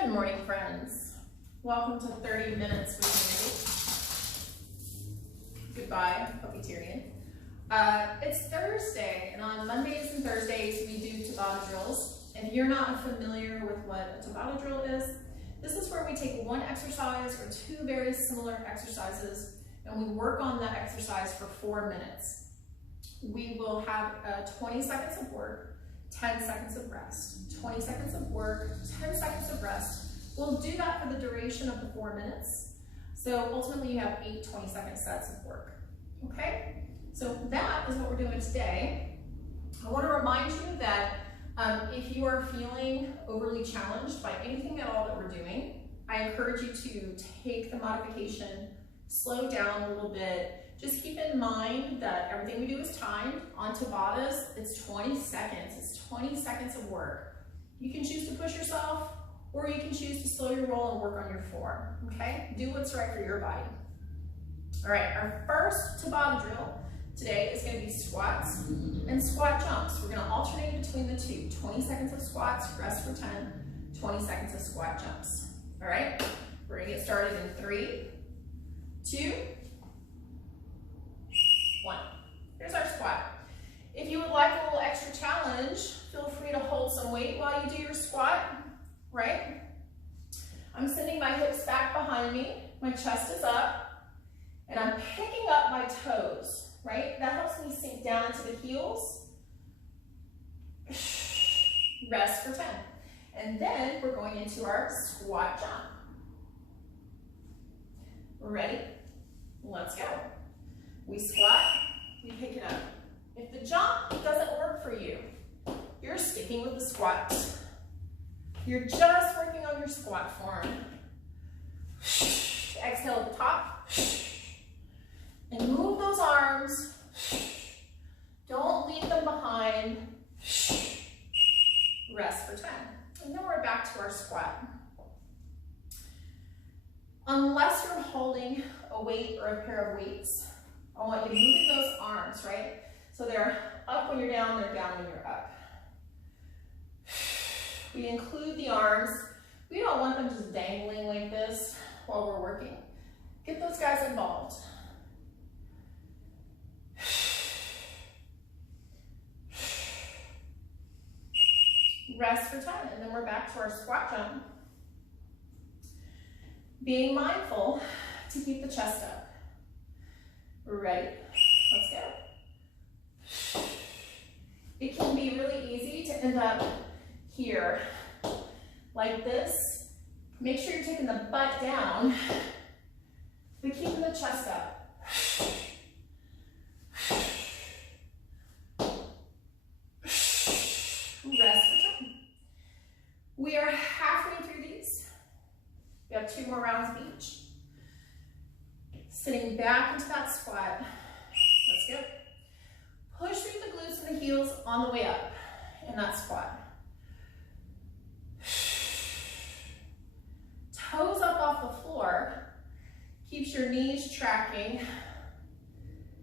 Good morning, friends. Welcome to 30 Minutes with Mandy. Goodbye, Puppeteerian. It's Thursday, and on Mondays and Thursdays we do Tabata drills. If you're not familiar with what a Tabata drill is, this is where we take one exercise or two very similar exercises and we work on that exercise for 4 minutes. We will have 20 seconds of work, 10 seconds of rest, 20 seconds of work, 10 seconds of rest. We'll do that for the duration of the 4 minutes. So ultimately you have 8 20-second sets of work, okay? So that is what we're doing today. I want to remind you that if you are feeling overly challenged by anything at all that we're doing, I encourage you to take the modification, slow down a little bit. Just keep in mind that everything we do is timed. On Tabatas, it's 20 seconds. It's 20 seconds of work. You can choose to push yourself, or you can choose to slow your roll and work on your form, okay? Do what's right for your body. All right, our first Tabata drill today is gonna be squats and squat jumps. We're gonna alternate between the two. 20 seconds of squats, rest for 10, 20 seconds of squat jumps. All right, we're gonna get started in 3, 2, 1. Here's our squat. If you would like a little extra challenge, feel free to hold some weight while you do your squat, right? I'm sending my hips back behind me, my chest is up, and I'm picking up my toes, right? That helps me sink down into the heels. Rest for 10. And then we're going into our squat jump. Ready? Let's go. We squat, we pick it up. If the jump doesn't work for you, you're sticking with the squat. You're just working on your squat form. Exhale at the top. And move those arms. Don't leave them behind. Rest for 10. And then we're back to our squat. Unless you're holding a weight or a pair of weights, I want you to move those arms, right? So they're up when you're down, they're down when you're up. We include the arms. We don't want them just dangling like this while we're working. Get those guys involved. Rest for 10, and then we're back to our squat jump. Being mindful to keep the chest up. We're ready. Let's go. It can be really easy to end up here like this. Make sure you're taking the butt down, but keeping the chest up. Rest for 10. We are halfway through these. We have 2 more rounds of each. Sitting back into that squat. Let's go. Push through the glutes and the heels on the way up in that squat. Toes up off the floor. Keeps your knees tracking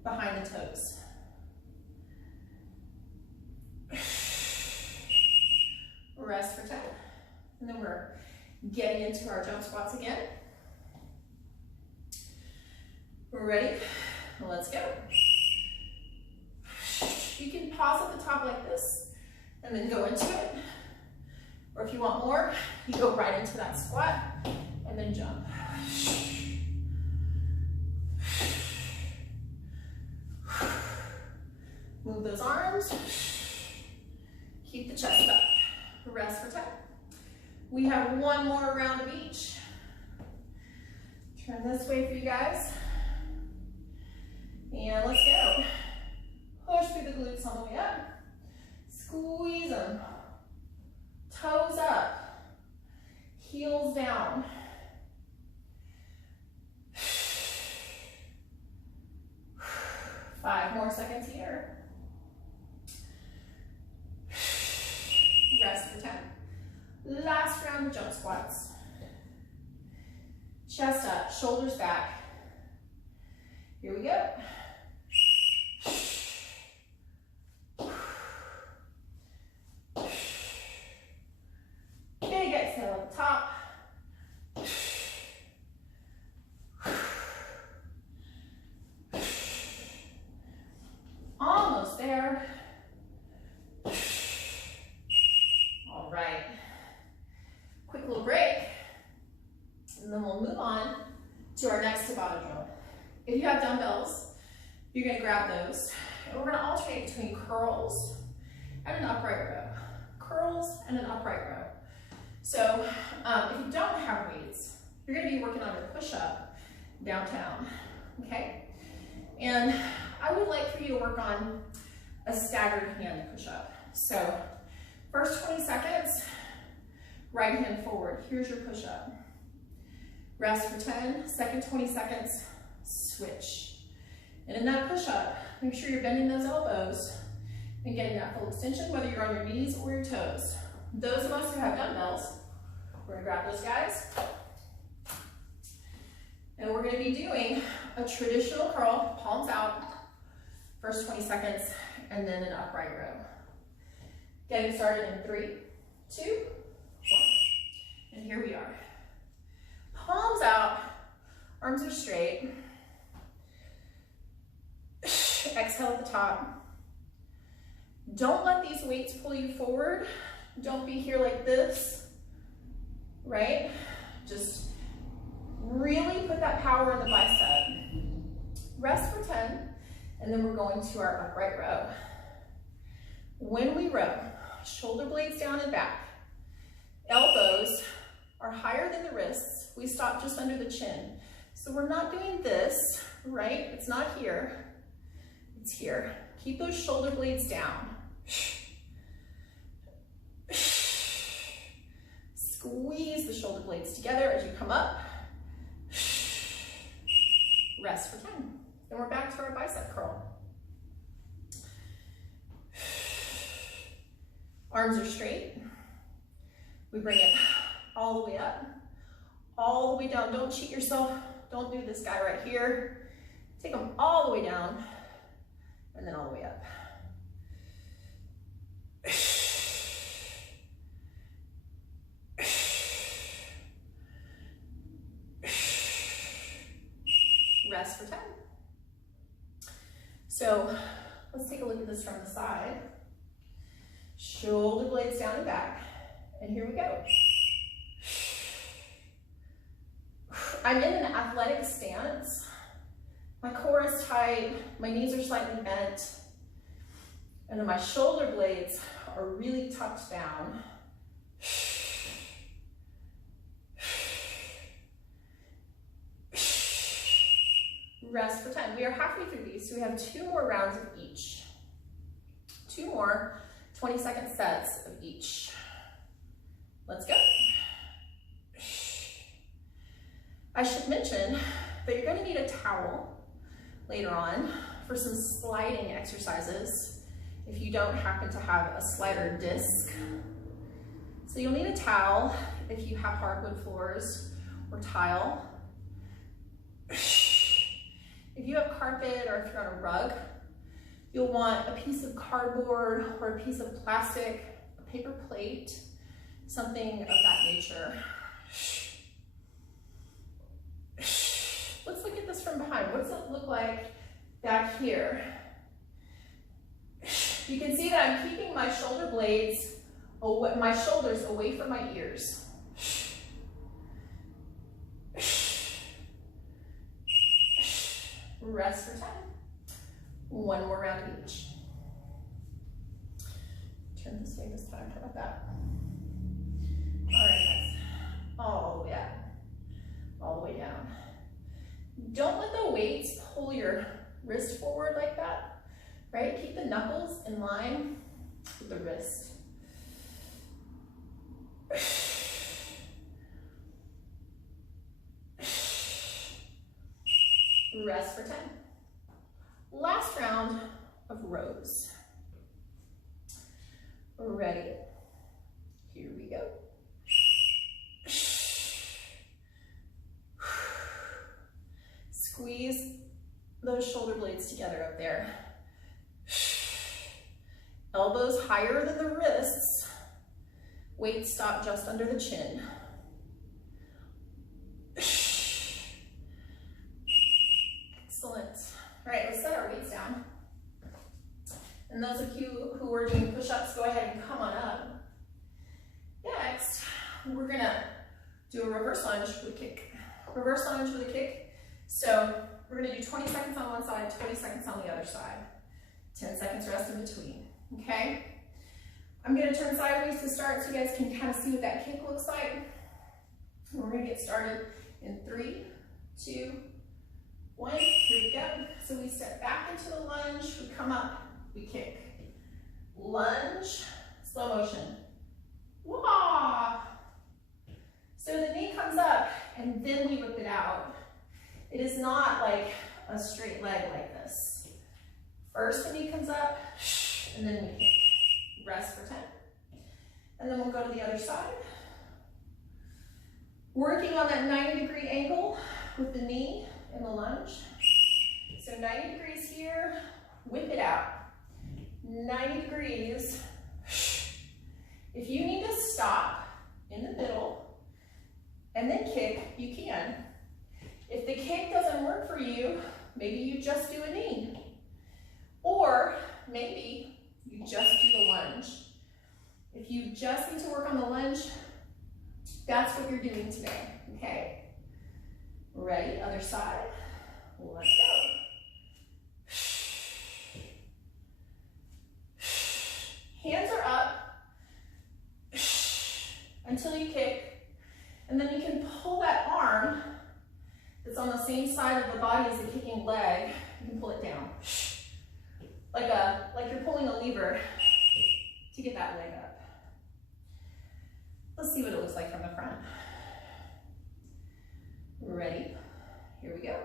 behind the toes. Rest for 10. And then we're getting into our jump squats again. We're ready? Let's go. You can pause at the top like this and then go into it. Or if you want more, you go right into that squat and then jump. Move those arms. Keep the chest up. Rest for 10. We have 1 more round of each. Turn this way for you guys. And let's go. Push through the glutes on the way up. Squeeze them. Toes up. Heels down. Five more seconds here. Rest for 10. Last round of jump squats. Chest up, shoulders back. Here we go. Big exhale at the top. to our next Tabata drill. If you have dumbbells, you're going to grab those, and we're going to alternate between curls and an upright row. Curls and an upright row. So if you don't have weights, you're going to be working on your push-up downtown, okay? And I would like for you to work on a staggered hand push-up. So first 20 seconds, right hand forward. Here's your push-up. Rest for 10, second 20 seconds, switch. And in that push-up, make sure you're bending those elbows and getting that full extension, whether you're on your knees or your toes. Those of us who have dumbbells, we're gonna grab those guys. And we're gonna be doing a traditional curl, palms out, first 20 seconds, and then an upright row. Getting started in 3, 2, 1. And here we are. Palms out, arms are straight. Exhale at the top. Don't let these weights pull you forward. Don't be here like this, right? Just really put that power in the bicep. Rest for 10, and then we're going to our upright row. When we row, shoulder blades down and back. Elbows are higher than the wrists. We stop just under the chin. So we're not doing this, right? It's not here. It's here. Keep those shoulder blades down. Squeeze the shoulder blades together as you come up. Rest for 10. Then we're back to our bicep curl. Arms are straight. We bring it all the way up, all the way down. Don't cheat yourself. Don't do this guy right here. Take them all the way down and then all the way up. Rest for 10. So let's take a look at this from the side. Shoulder blades down and back. And here we go. I'm in an athletic stance. My core is tight, my knees are slightly bent, and then my shoulder blades are really tucked down. Rest for 10. We are halfway through these, so we have 2 more rounds of each. 2 more 20-second sets of each. Let's go. I should mention that you're going to need a towel later on for some sliding exercises if you don't happen to have a slider disc. So you'll need a towel if you have hardwood floors or tile. If you have carpet or if you're on a rug, you'll want a piece of cardboard or a piece of plastic, a paper plate, something of that nature. Let's look at this from behind. What does it look like back here? You can see that I'm keeping my shoulder blades, my shoulders away from my ears. Rest for 10. 1 more round of each. Turn this way this time. How about that? All right, guys. All the way up. All the way down. Don't let the weights pull your wrist forward like that, right? Keep the knuckles in line with the wrist. Rest for 10. Last round of rows. Ready? Here we go. Squeeze those shoulder blades together up there. Elbows higher than the wrists. Weight stop just under the chin. Excellent. All right, let's set our weights down. And those of you who are doing push-ups, go ahead and come on up. Next, we're gonna do a reverse lunge with a kick. Reverse lunge with a kick. So we're gonna do 20 seconds on one side, 20 seconds on the other side. 10 seconds rest in between, okay? I'm gonna turn sideways to start so you guys can kind of see what that kick looks like. And we're gonna get started in 3, 2, 1, here we go. So we step back into the lunge, we come up, we kick. Lunge, slow motion. Wah! So the knee comes up and then we whip it out. It is not like a straight leg like this. First the knee comes up and then we kick. Rest for 10. And then we'll go to the other side. Working on that 90-degree angle with the knee and the lunge. So 90 degrees here, whip it out. 90 degrees. If you need to stop in the middle and then kick, you can. If the kick doesn't work for you, maybe you just do a knee. Or maybe you just do the lunge. If you just need to work on the lunge, that's what you're doing today, okay? Ready, other side, let's go. Hands are up until you kick, and then you can pull that arm that's on the same side of the body as the kicking leg, you can pull it down. Like you're pulling a lever to get that leg up. Let's see what it looks like from the front. Ready? Here we go.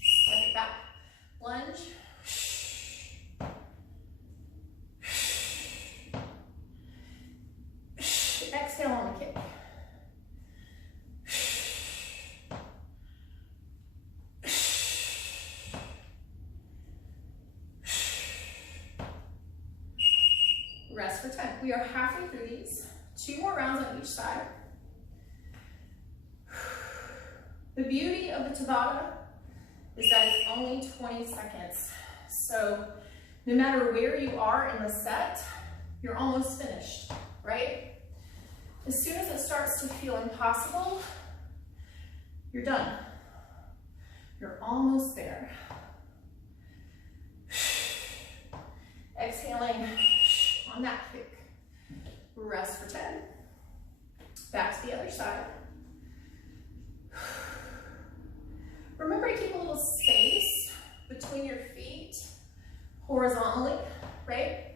Step it back. Lunge. Exhale on the kick. Rest for 10. We are halfway through these. 2 more rounds on each side. The beauty of the Tabata is that it's only 20 seconds. So no matter where you are in the set, you're almost finished, right? As soon as it starts to feel impossible, you're done. You're almost there. Exhaling on that kick. Rest for 10. Back to the other side. Remember to keep a little space between your feet horizontally, right?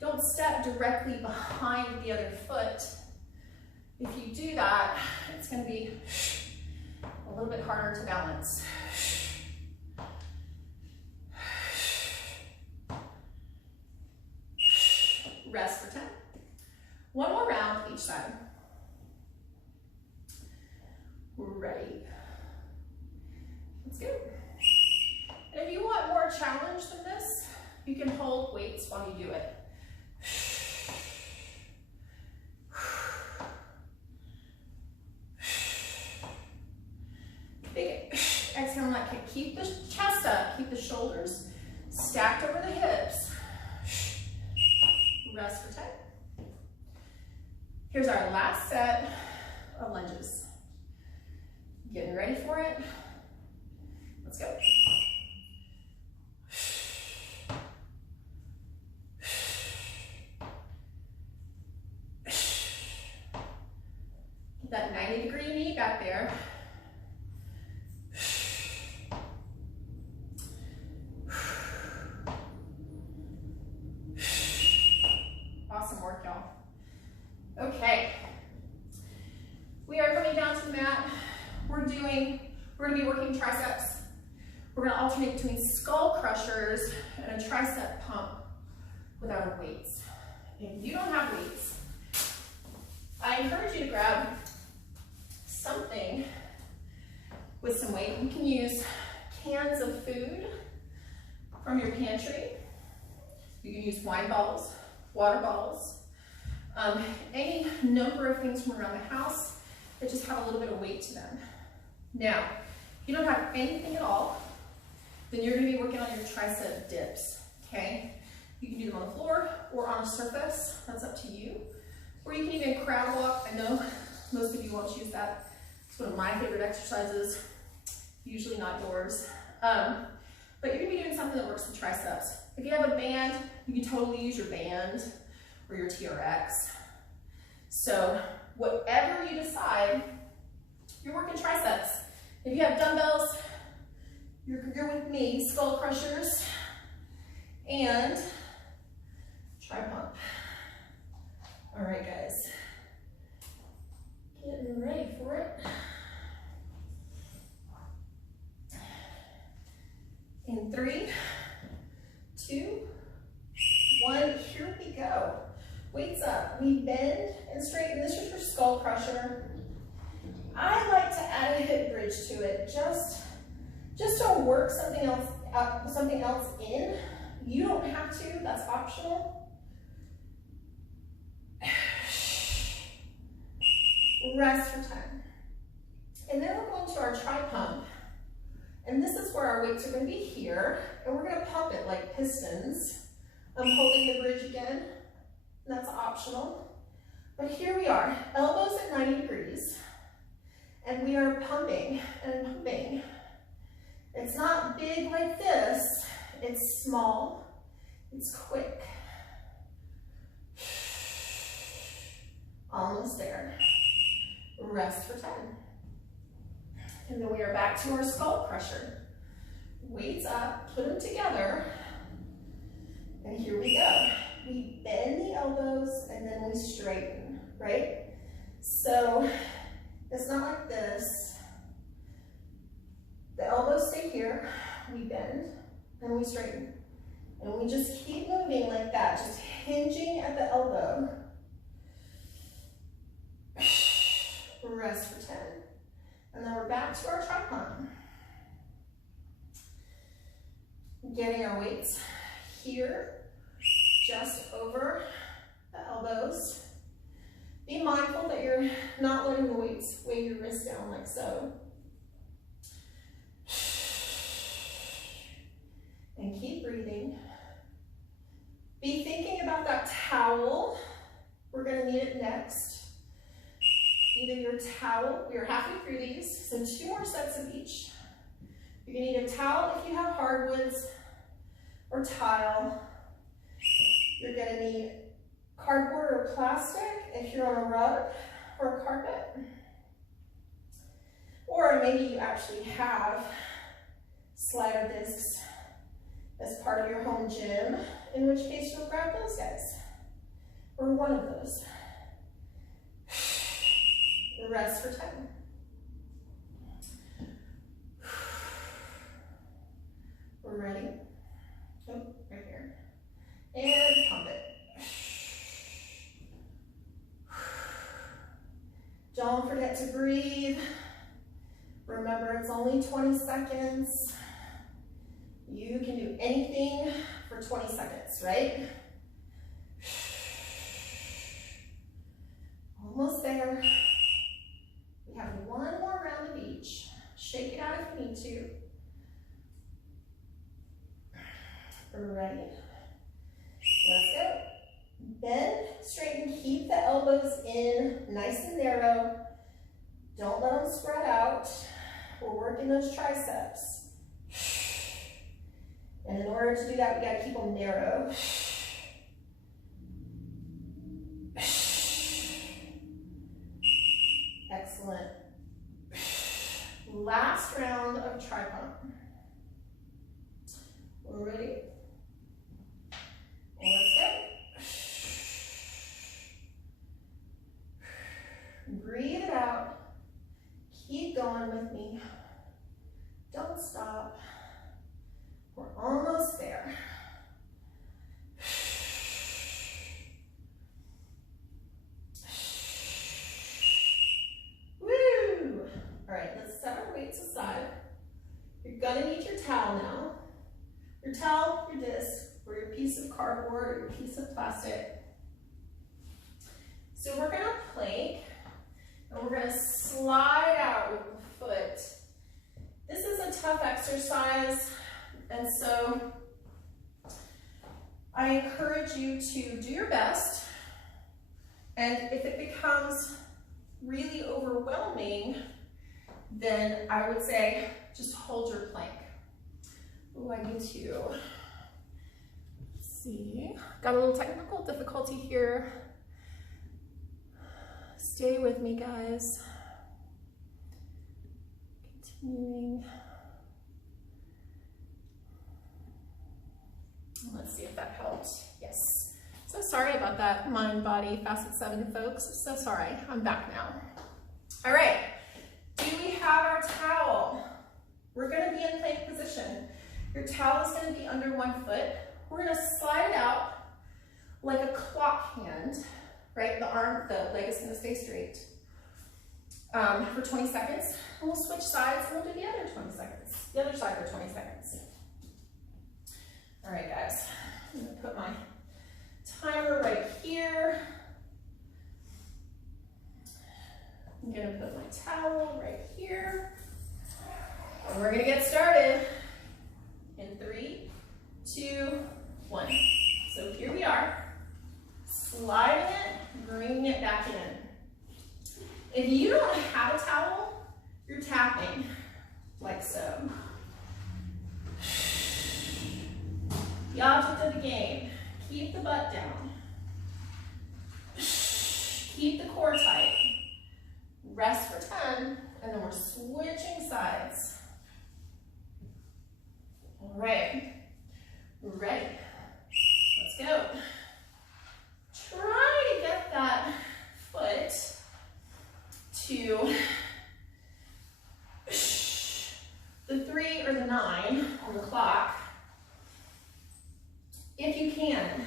Don't step directly behind the other foot. If you do that, it's going to be a little bit harder to balance. Rest for 10. 1 more round each side. Ready. Let's go. And if you want more challenge than this, you can hold weights while you do it. Big exhale on that kick. Keep the chest up, keep the shoulders stacked over the hips. Rest for 10. Here's our last set of lunges. Getting ready for it. Let's go. Get that 90-degree knee back there. Awesome work, y'all. Okay. We are coming down to the mat. We're gonna be working triceps. We're gonna alternate between skull crushers and a tricep pump with our weights. If you don't have weights, I encourage you to grab something with some weight. You can use cans of food from your pantry. You can use wine bottles, water bottles, any number of things from around the house that just have a little bit of weight to them. Now, if you don't have anything at all, then you're going to be working on your tricep dips, okay? You can do them on the floor or on a surface, that's up to you. Or you can even crowd walk. I know most of you won't choose that. It's one of my favorite exercises. usually not yours. But you're gonna be doing something that works the triceps. If you have a band, you can totally use your band or your TRX. So whatever you decide, you're working triceps. If you have dumbbells, you're with me, skull crushers and tri pump. All right, guys, getting ready for it. In 3, 2, 1, here we go. Weights up, we bend and straighten. This is your skull crusher. I like to add a hip bridge to it, just to work something else in. You don't have to, that's optional. Rest for 10. And then we're going to our tri pump. And this is where our weights are going to be here, and we're going to pump it like pistons. I'm holding the bridge again, and that's optional. But here we are, elbows at 90 degrees, and we are pumping and pumping. It's not big like this, it's small, it's quick. Almost there. Rest for 10. And then we are back to our skull crusher. Weights up, put them together, and here we go. We bend the elbows and then we straighten, right? So it's not like this. The elbows stay here, we bend and we straighten. And we just keep moving like that, just hinging at the elbow. Rest for 10. And then we're back to our tri pump. Getting our weights here, just over the elbows. Be mindful that you're not letting the weights weigh your wrist down like so. And keep breathing. Be thinking about that towel. We're gonna need it next. Either your towel, we are halfway through these, so 2 more sets of each. You're gonna need a towel if you have hardwoods or tile. You're gonna need cardboard or plastic if you're on a rug or a carpet. Or maybe you actually have slider discs as part of your home gym, in which case you'll grab those guys, or one of those. Rest for 10. We're ready. Oh, right here. And pump it. Don't forget to breathe. Remember, it's only 20 seconds. You can do anything for 20 seconds, right? Almost there. We have 1 more round of each. Shake it out if you need to. We're ready. Let's go. Bend, straighten, keep the elbows in nice and narrow. Don't let them spread out. We're working those triceps. And in order to do that, we gotta keep them narrow. Excellent. Last round of tri pump. We're ready. Let's go. Breathe it out. Keep going with me. Don't stop. We're almost there. Woo! All right, let's set our weights aside. You're gonna need your towel now. Your towel, your disc, or your piece of cardboard, or your piece of plastic. So we're gonna plank, and we're gonna slide out with the foot. This is a tough exercise, and so I encourage you to do your best. And if it becomes really overwhelming, then I would say just hold your plank. Ooh, I need to, let's see, got a little technical difficulty here. Stay with me, guys. Continuing. Let's see if that helped. Yes. So sorry about that, mind, body, facet 7 folks. So sorry, I'm back now. All right, do we have our towel? We're gonna be in plank position. Your towel is gonna be under one foot. We're gonna slide out like a clock hand, right? The leg is gonna stay straight for 20 seconds. And we'll switch sides and we'll do the other 20 seconds. The other side for 20 seconds. All right, guys, I'm gonna put my timer right here. I'm gonna put my towel right here. And we're gonna get started in 3, 2, 1. So here we are, sliding it, bringing it back in. If you don't have a towel, you're tapping like so. The object of the game, keep the butt down. Keep the core tight. Rest for 10, and then we're switching sides. All right, ready? Let's go. Try to get that foot to the 3 or the 9 on the clock. If you can.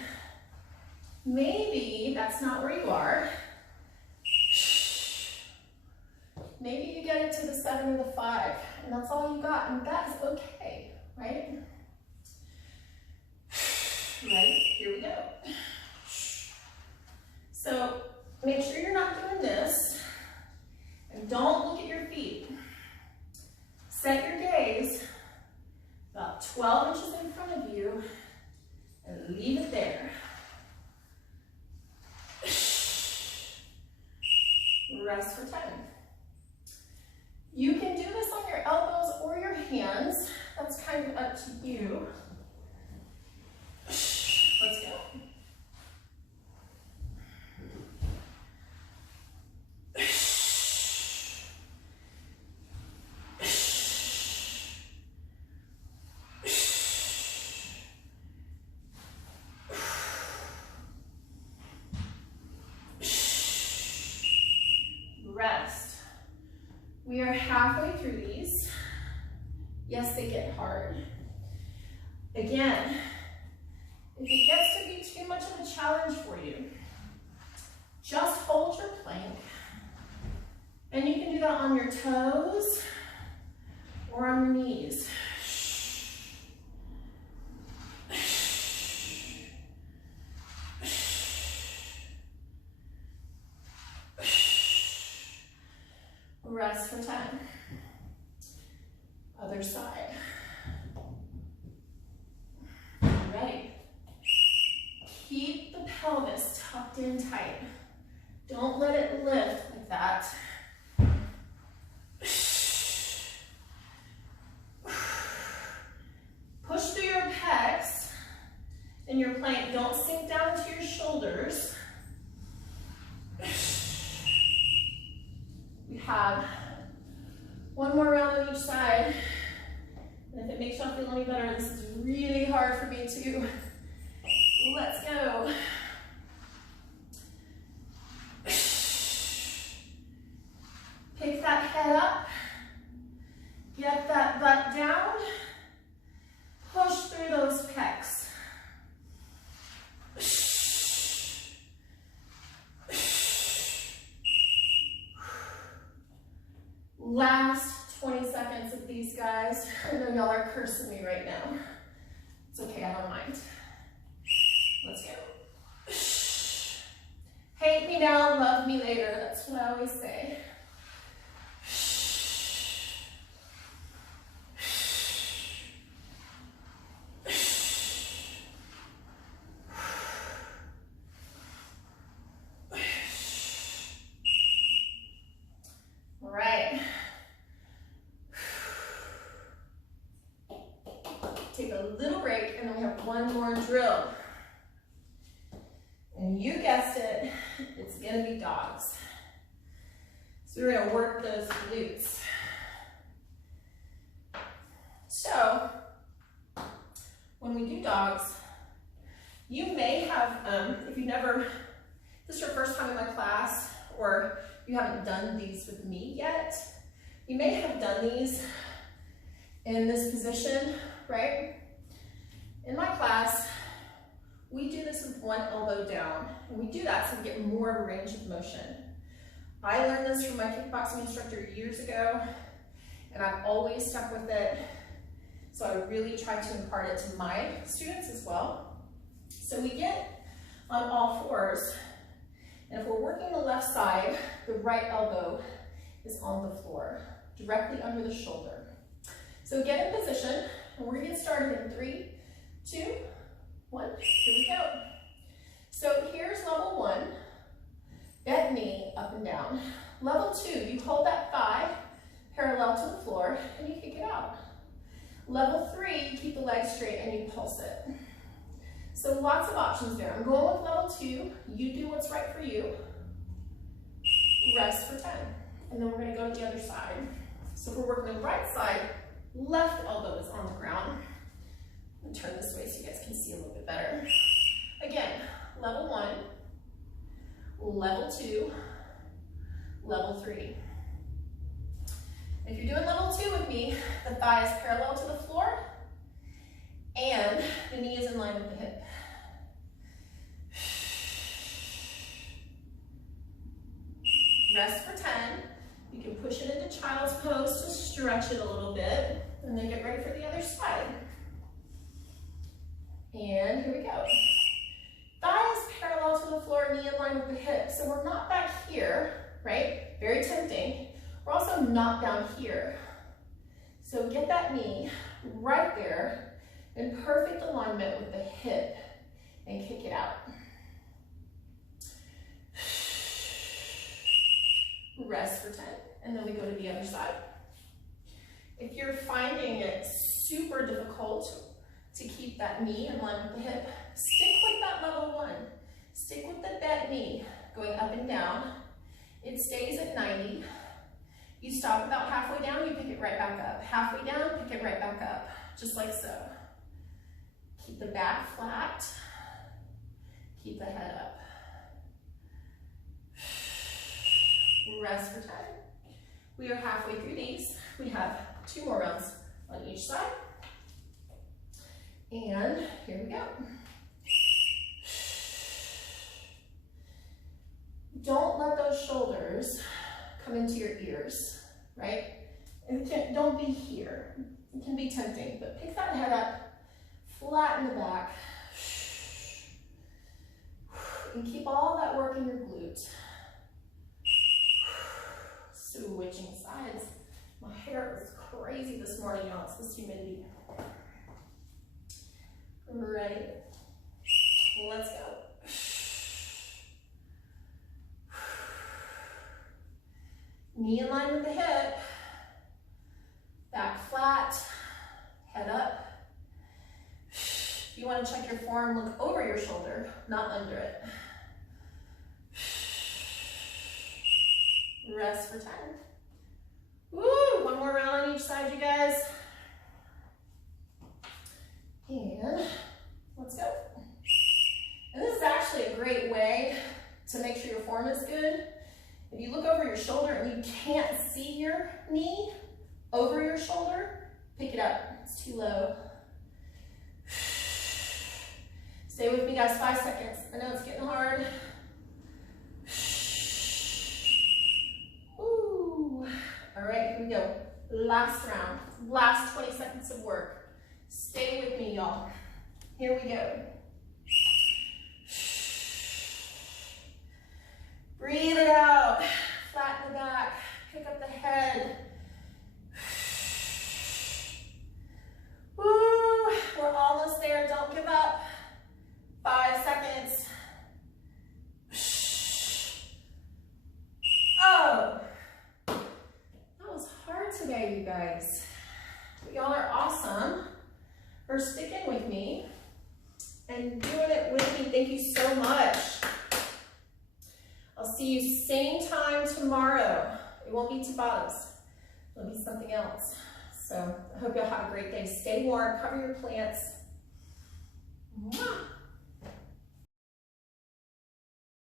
Maybe that's not where you are. Maybe you get it to the 7 or the 5, and that's all you got, and that is okay, right? Ready? Here we go. So make sure you're not doing this, and don't look at your feet. Set your gaze about 12 inches in front of you, and leave it there. Rest for 10. You can do this on your elbows or your hands. That's kind of up to you. Let's go. Rest. We are halfway through these. Yes, they get hard. Again, if it gets to be too much of a challenge for you, just hold your plank. And you can do that on your toes or on your knees. Rest for 10. Other side. Ready. Keep the pelvis tucked in tight. Don't let it lift like that. Push through your pecs in your plank. Don't sink down into your shoulders. We have one more round on each side. And if it makes y'all feel any better, this is really hard for me too. Let's go. Pick that head up. Get that butt down. Push through those pecs. Last 20 seconds of these, guys. I know y'all are cursing me right now. It's okay, I don't mind. Let's go. Hate me now, love me later. That's what I always say. gonna be dogs. So we're gonna work those glutes. So when we do dogs, you may have, if you've never, if this is your first time in my class, or you haven't done these with me yet, you may have done these in this position, right? In my class, we do this with one elbow down, and we do that so we get more of a range of motion. I learned this from my kickboxing instructor years ago, and I've always stuck with it, so I really try to impart it to my students as well. So we get on all fours, and if we're working the left side, the right elbow is on the floor, directly under the shoulder. So get in position, and we're gonna get started in 3, 2, 1, here we go. So here's level 1, bent knee up and down. Level 2, you hold that thigh parallel to the floor and you kick it out. Level 3, you keep the legs straight and you pulse it. So lots of options there. I'm going with level 2, you do what's right for you. Rest for 10, and then we're gonna go to the other side. So if we're working the right side, left elbow is on the ground. And turn this way so you guys can see a little bit better. Again, level 1, level 2, level 3. If you're doing level 2 with me, the thigh is parallel to the floor and the knee is in line with the hip. Rest for 10. You can push it into child's pose to stretch it a little bit and then get ready for the other side. And here we go. Thigh is parallel to the floor, knee in line with the hip. So we're not back here, right? Very tempting. We're also not down here. So get that knee right there in perfect alignment with the hip and kick it out. Rest for 10, and then we go to the other side. If you're finding it super difficult to keep that knee in line with the hip, stick with that level 1. Stick with the bent knee, going up and down. It stays at 90. You stop about halfway down, you pick it right back up. Halfway down, pick it right back up, just like so. Keep the back flat. Keep the head up. Rest for 10. We are halfway through these. We have 2 more rounds on each side. And here we go. Don't let those shoulders come into your ears, right? And don't be here. It can be tempting, but pick that head up, flatten the back, and keep all that work in your glute. Switching sides. My hair is crazy this morning, y'all. It's this humidity. Ready? Let's go. Knee in line with the hip. Back flat. Head up. If you want to check your form, look over your shoulder, not under it. Rest for 10. Woo! One more round on each side, you guys. And let's go. And this is actually a great way to make sure your form is good. If you look over your shoulder and you can't see your knee over your shoulder, pick it up. It's too low. Stay with me, guys, 5 seconds. I know it's getting hard. Ooh. All right, here we go. Last round, last 20 seconds of work. Stay with me, y'all. Here we go. Breathe it out. Flatten the back. Pick up the head. Woo. We're almost there. Don't give up. 5 seconds. Oh. That was hard today, you guys. But y'all are awesome for sticking with me and doing it with me. Thank you so much. I'll I'll see you same time tomorrow. It won't be Tabatas. It'll be something else. So I hope you'll have a great day. Stay warm, cover your plants. Mwah.